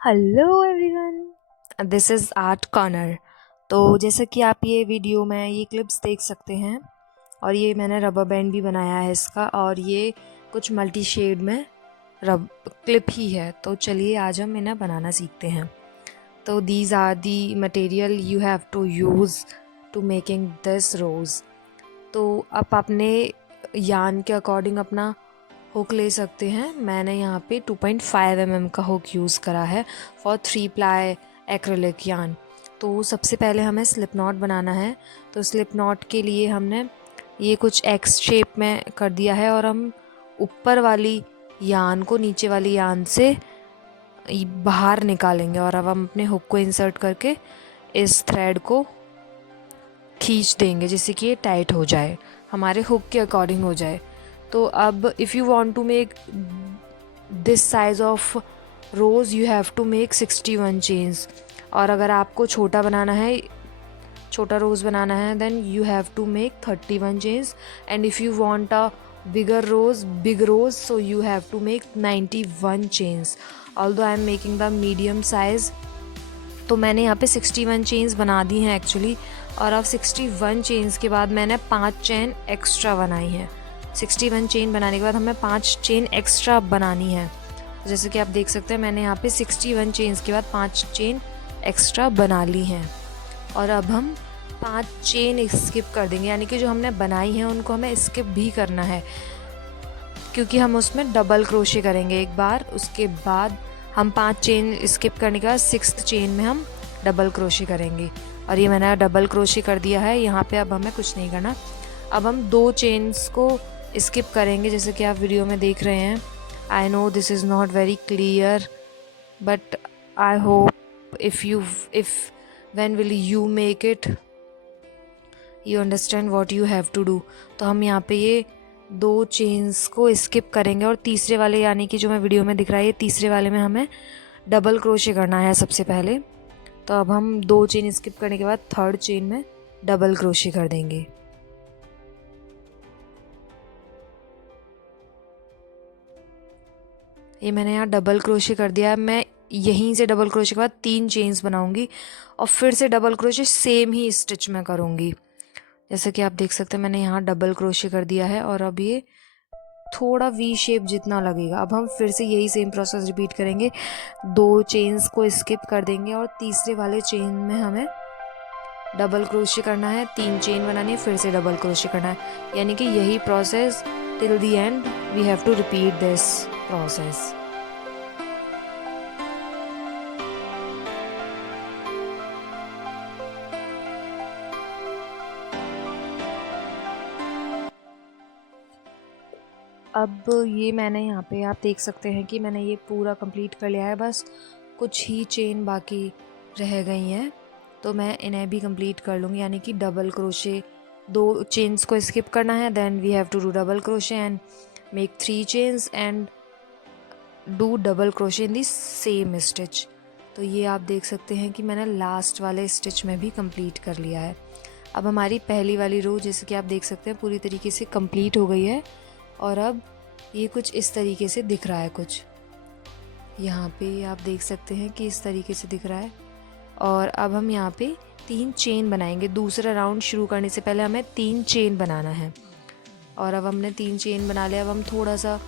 Hello everyone, this is art corner. तो जैसा कि आप ये वीडियो में ये क्लिप्स देख सकते हैं, और ये मैंने रबर बैंड भी बनाया है इसका, और ये कुछ मल्टी शेड में रब क्लिप ही है। तो चलिए आज हम इन्हें बनाना सीखते हैं। तो these are the material you have to use to making this rose. तो आप अपने यान के अकॉर्डिंग अपना हुक ले सकते हैं। मैंने यहाँ पे 2.5 mm का हुक यूज़ करा है फॉर 3 प्लाई एक्रेलिक यान। तो सबसे पहले हमें स्लिप नॉट बनाना है। तो स्लिप नॉट के लिए हमने ये कुछ एक्स शेप में कर दिया है, और हम ऊपर वाली यान को नीचे वाली यान से बाहर निकालेंगे। और अब हम अपने हुक को इंसर्ट करके इस थ्रेड को खींच देंगे जिससे कि ये टाइट हो जाए, हमारे हुक के अकॉर्डिंग हो जाए। तो अब if you want to make this size of rose you have to make 61 chains. और अगर आपको छोटा बनाना है, छोटा रोज़ बनाना है, then you have to make 31 chains. And if you want a bigger rose, big rose, so you have to make 91 chains. Although I am making the medium size, तो मैंने यहाँ पे 61 चेन्स बना दी हैं एक्चुअली। और अब 61 चेन्स के बाद मैंने 5 चेन एक्स्ट्रा बनाई हैं। 61 चेन बनाने के बाद हमें 5 चेन एक्स्ट्रा बनानी है। जैसे कि आप देख सकते हैं, मैंने यहाँ पे 61 चेन्स के बाद 5 चेन एक्स्ट्रा बना ली हैं। और अब हम 5 चेन स्किप कर देंगे, यानी कि जो हमने बनाई हैं उनको हमें स्किप भी करना है, क्योंकि हम उसमें डबल क्रोशे करेंगे एक बार। उसके बाद हम 5 चेन स्किप करने के बाद 6th चेन में हम डबल क्रोशे करेंगे। और ये मैंने डबल क्रोशे कर दिया है यहाँ पे। अब हमें कुछ नहीं करना। अब हम 2 चेन्स को स्किप करेंगे, जैसे कि आप वीडियो में देख रहे हैं। I know this is not very clear, but I hope if when will you make it you understand what you have to do. तो हम यहाँ पे ये 2 चेन्स को स्किप करेंगे, और तीसरे वाले, यानी कि जो मैं वीडियो में दिख रहा है, ये तीसरे वाले में हमें डबल क्रोशे करना है सबसे पहले। तो अब हम 2 चेन स्किप करने के बाद 3rd चेन में डबल क्रोशे कर देंगे। ये मैंने यहाँ डबल क्रोशे कर दिया है। मैं यहीं से डबल क्रोशे के बाद 3 चेन्स बनाऊंगी, और फिर से डबल क्रोशे सेम ही स्टिच में करूँगी। जैसे कि आप देख सकते हैं, मैंने यहाँ डबल क्रोशे कर दिया है, और अब ये थोड़ा वी शेप जितना लगेगा। अब हम फिर से यही सेम प्रोसेस रिपीट करेंगे। 2 चेन्स को स्किप कर देंगे, और तीसरे वाले चेन में हमें डबल क्रोशे करना है, 3 चेन बनानी है, फिर से डबल क्रोशे करना है। यानी कि यही process till the end we have to repeat this process. अब ये मैंने यहाँ पे आप देख सकते हैं कि मैंने ये पूरा कंप्लीट कर लिया है, बस कुछ ही चेन बाकी रह गई हैं। तो मैं इन्हें भी कंप्लीट कर लूँगी, यानी कि डबल क्रोशे 2 चेन्स को स्किप करना है, then we have to do double crochet and make 3 chains and do double crochet in the same stitch. तो ये आप देख सकते हैं कि मैंने लास्ट वाले स्टिच में भी कंप्लीट कर लिया है। अब हमारी पहली वाली रो, जैसे कि आप देख सकते हैं, पूरी तरीके से कंप्लीट हो गई है। और अब ये कुछ इस तरीके से दिख रहा है, कुछ यहाँ पे आप देख सकते हैं कि इस तरीके से दिख रहा है। और अब हम यहाँ पे 3 चेन बनाएंगे। दूसरा राउंड शुरू करने से पहले हमें 3 चेन बनाना है। और अब हमने 3 चेन बना लिया। अब हम थोड़ा सा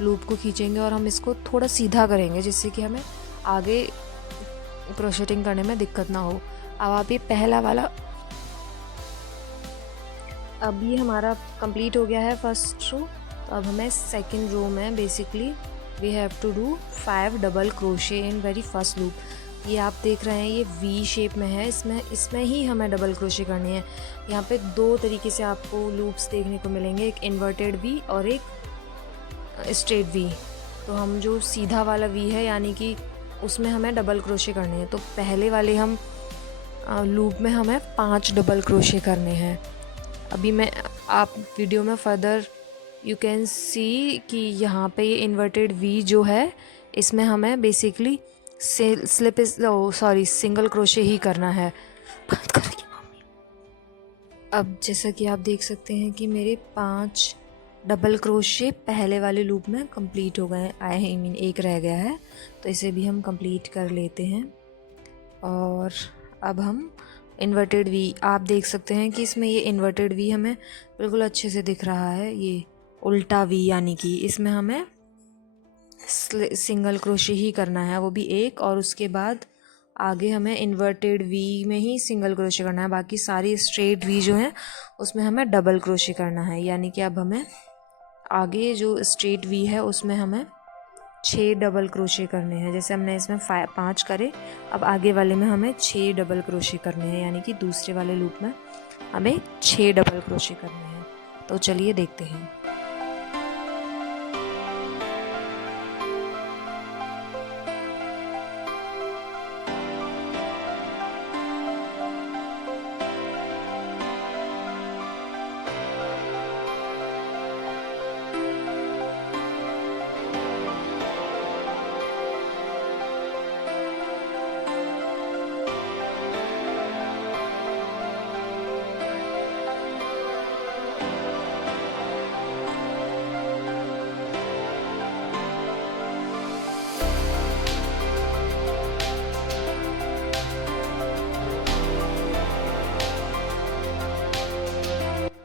लूप को खींचेंगे, और हम इसको थोड़ा सीधा करेंगे, जिससे कि हमें आगे क्रोशेटिंग करने में दिक्कत ना हो। अब आप ये पहला वाला, अब ये हमारा कंप्लीट हो गया है फर्स्ट रो। तो अब हमें सेकंड रो में basically we have to do 5 double crochet in very first loop. ये आप देख रहे हैं, ये वी शेप में है, इसमें ही हमें डबल क्रोशे करनी है। यहाँ पे 2 तरीके से आपको लूप्स देखने को मिलेंगे, एक इन्वर्टेड वी और एक स्ट्रेट वी। तो हम जो सीधा वाला वी है, यानी कि उसमें हमें डबल क्रोशे करने हैं। तो पहले वाले हम लूप में हमें 5 डबल क्रोशे करने हैं। अभी मैं आप वीडियो में फर्दर यू कैन सी कि यहाँ पे ये इन्वर्टेड वी जो है, इसमें हमें बेसिकली सिंगल क्रोशे ही करना है। बात करेगी मम्मी। अब जैसा कि आप देख सकते हैं कि मेरे 5 डबल क्रोशे पहले वाले लूप में कंप्लीट हो गए, आई मीन एक रह गया है, तो इसे भी हम कंप्लीट कर लेते हैं। और अब हम इन्वर्टेड वी, आप देख सकते हैं कि इसमें ये इन्वर्टेड वी हमें बिल्कुल अच्छे से दिख रहा है, ये उल्टा वी, यानी कि इसमें हमें सिंगल क्रोशे ही करना है, वो भी एक, और उसके बाद आगे हमें इन्वर्टेड वी में ही सिंगल क्रोशे करना है, बाकी सारी स्ट्रेट वी जो है उसमें हमें डबल क्रोशे करना है। यानी कि अब हमें आगे जो स्ट्रेट वी है उसमें हमें 6 डबल क्रोशे करने हैं। जैसे हमने इसमें 5 करे, अब आगे वाले में हमें 6 डबल क्रोशे करने हैं, यानी कि दूसरे वाले लूप में हमें 6 डबल क्रोशे करने हैं। तो चलिए देखते हैं।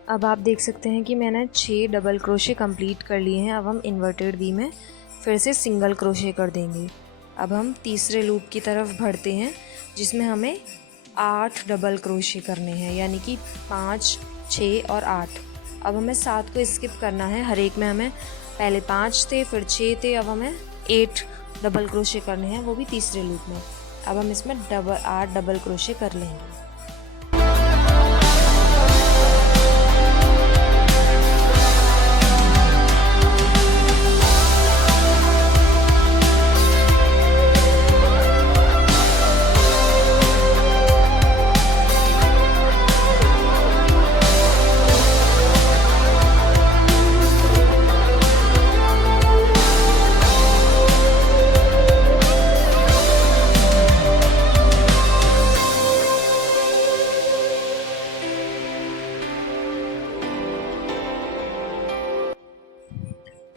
अब आप देख सकते हैं कि मैंने 6 डबल क्रोशे कंप्लीट कर लिए हैं। अब हम इन्वर्टेड वी में फिर से सिंगल क्रोशे कर देंगे। अब हम तीसरे लूप की तरफ बढ़ते हैं, जिसमें हमें 8 डबल क्रोशे करने हैं, यानी कि 5, 6 और 8। अब हमें 7 को स्किप करना है, हर एक में हमें पहले 5 थे, फिर 6 थे, अब हमें 8 डबल क्रोशे करने हैं, वो भी तीसरे लूप में। अब हम इसमें 8 डबल क्रोशे कर लेंगे।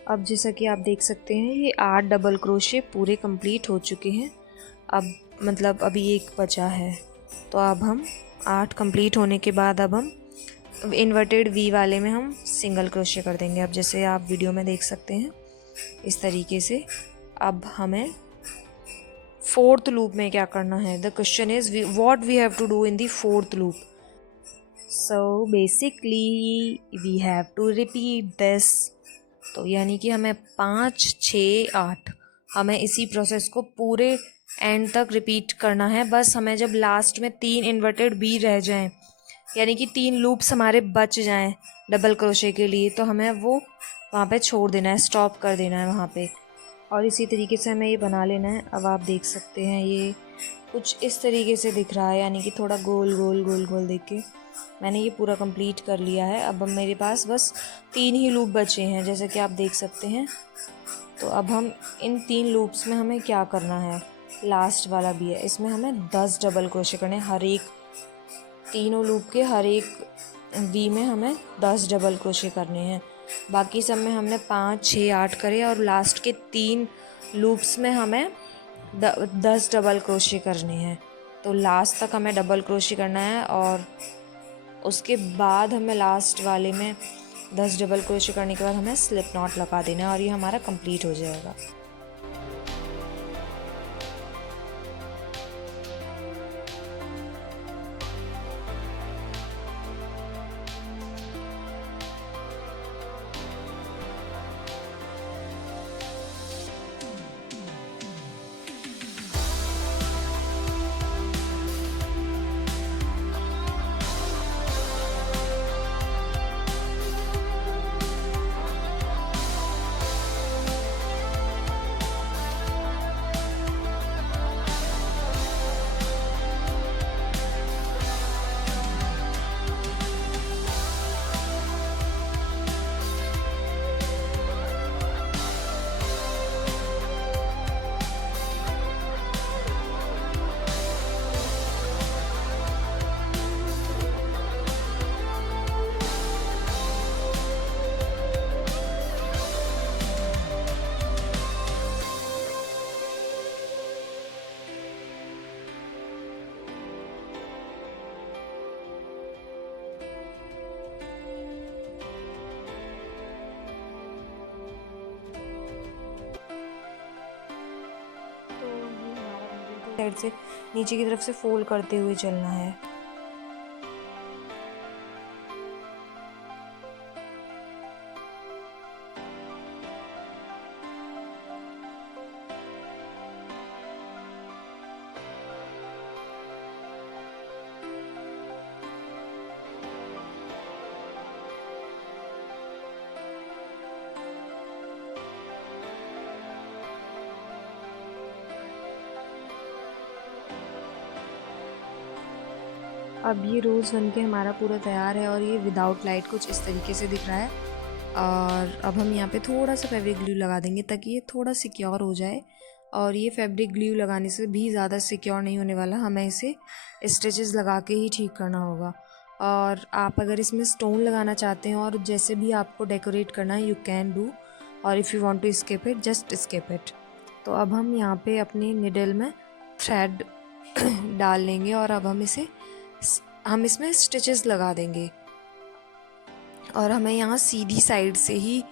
अब जैसा कि आप देख सकते हैं ये 8 डबल क्रोशे पूरे कंप्लीट हो चुके हैं। अब मतलब अभी एक बचा है, तो अब हम 8 कंप्लीट होने के बाद अब हम इन्वर्टेड वी वाले में हम सिंगल क्रोशे कर देंगे। अब जैसे आप वीडियो में देख सकते हैं इस तरीके से। अब हमें 4th लूप में क्या करना है, the question is what we have to do in the 4th loop. So basically we have to repeat this. तो यानी कि हमें 5, 6, 8 हमें इसी प्रोसेस को पूरे एंड तक रिपीट करना है। बस हमें जब लास्ट में 3 इन्वर्टेड वी रह जाएं, यानी कि 3 लूप्स हमारे बच जाएं डबल क्रोशे के लिए, तो हमें वो वहाँ पे छोड़ देना है, स्टॉप कर देना है वहाँ पे। और इसी तरीके से हमें ये बना लेना है। अब आप देख सकते हैं ये कुछ इस तरीके से दिख रहा है, यानी कि थोड़ा गोल गोल गोल गोल देख के मैंने ये पूरा कंप्लीट कर लिया है। अब मेरे पास बस 3 ही लूप बचे हैं, जैसे कि आप देख सकते हैं। तो अब हम इन 3 लूप्स में हमें क्या करना है, लास्ट वाला भी है, इसमें हमें 10 डबल क्रोशे करने हैं। हर एक तीनों लूप के हर एक वी में हमें 10 डबल क्रोशे करने हैं। बाकी सब में हमने 5, 6, 8 करे, और लास्ट के 3 लूप्स में हमें 10 डबल क्रोशे करने हैं। तो लास्ट तक हमें डबल क्रोशे करना है, और उसके बाद हमें लास्ट वाले में 10 डबल क्रोशे करने के बाद हमें स्लिप नॉट लगा देना है, और ये हमारा कंप्लीट हो जाएगा। साइड से नीचे की तरफ से फोल्ड करते हुए चलना है। अब ये रोज़ बन के हमारा पूरा तैयार है और ये विदाउट लाइट कुछ इस तरीके से दिख रहा है। और अब हम यहाँ पे थोड़ा सा फैब्रिक ग्लू लगा देंगे ताकि ये थोड़ा सिक्योर हो जाए। और ये फैब्रिक ग्लू लगाने से भी ज़्यादा सिक्योर नहीं होने वाला, हमें इसे स्टिचेस लगा के ही ठीक करना होगा। और आप अगर इसमें स्टोन लगाना चाहते हैं और जैसे भी आपको डेकोरेट करना है, यू कैन डू। और if you want to skip it, just skip it. तो अब हम यहाँ पे अपने निडल में थ्रेड डाल लेंगे और अब हम इसमें स्टिचेस लगा देंगे। और हमें यहाँ सीधी साइड से ही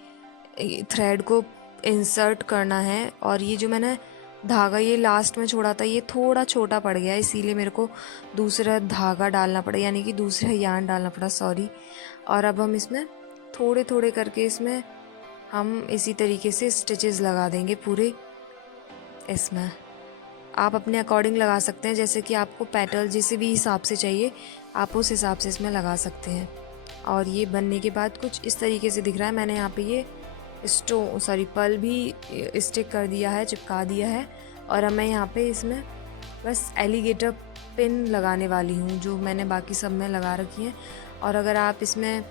थ्रेड को इंसर्ट करना है। और ये जो मैंने धागा ये लास्ट में छोड़ा था, ये थोड़ा छोटा पड़ गया, इसीलिए मेरे को दूसरा धागा डालना पड़ा, यानी कि दूसरा यार्न डालना पड़ा, सॉरी। और अब हम इसमें थोड़े थोड़े करके इसमें हम इसी तरीके से स्टिचेस लगा देंगे पूरे इसमें। आप अपने अकॉर्डिंग लगा सकते हैं, जैसे कि आपको पैटर्न जिस भी हिसाब से चाहिए आप उस हिसाब से इसमें लगा सकते हैं। और ये बनने के बाद कुछ इस तरीके से दिख रहा है। मैंने यहाँ पे ये पर्ल भी स्टिक कर दिया है, चिपका दिया है। और अब मैं यहाँ पे इसमें बस एलिगेटर पिन लगाने वाली हूँ, जो मैंने बाकी सब में लगा रखी है। और अगर आप इसमें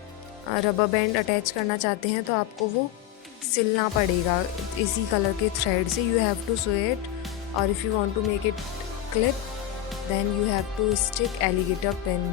रबर बैंड अटैच करना चाहते हैं तो आपको वो सिलना पड़ेगा इसी कलर के थ्रेड से। You have to sew it, or if you want to make it clip, then you have to stick alligator pin